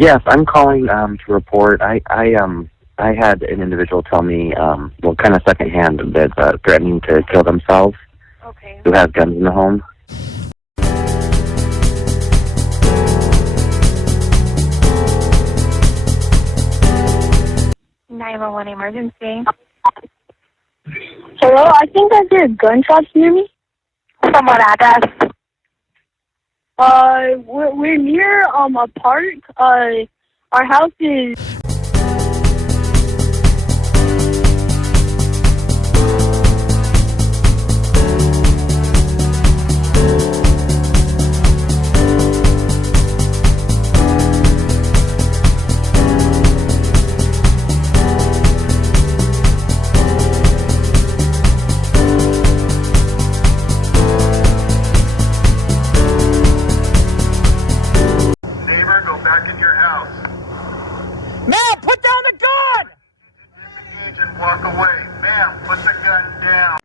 Yes, I'm calling to report. I had an individual tell me, well, kind of secondhand, that threatening to kill themselves. Okay. Who have guns in the home. 911 emergency. Hello, I think I hear gunshots near me. From what address? We're near a park. Our house is. Walk away. Ma'am, put the gun down.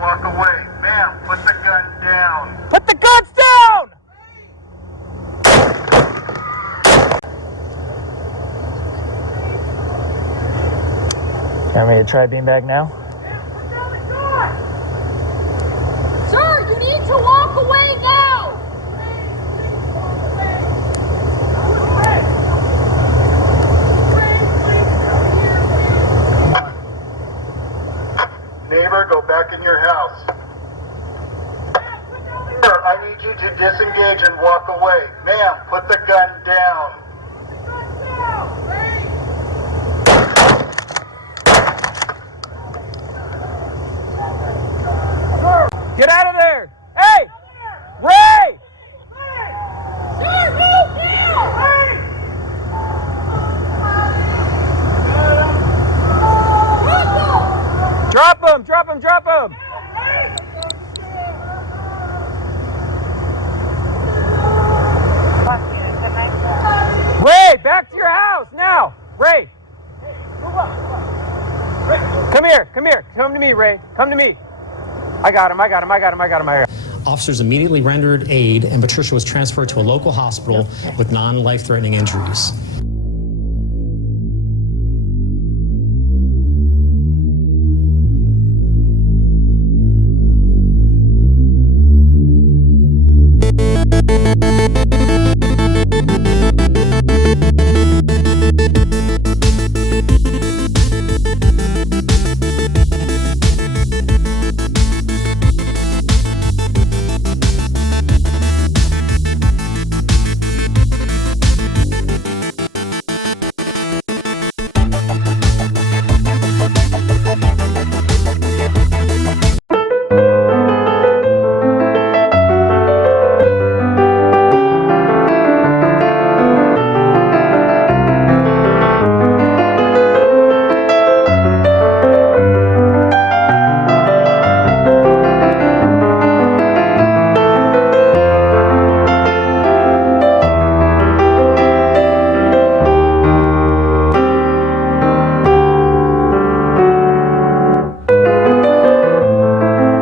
Walk away. Ma'am, put the gun down. Put the guns down! Want me to try being back now? Sir, you need to walk away now! Neighbor, go back in your house. Sir, I need you to disengage and walk away. Ma'am, put the gun down. Get out of there! Hey! Ray! Sir, move now! Drop him! Drop him! Drop him! Ray, back to your house now! Ray! Come here! Come here! Come to me, Ray! Come to me! I got him! I got him! I got him! I got him! I got him! Officers immediately rendered aid, and Patricia was transferred to a local hospital with non-life-threatening injuries.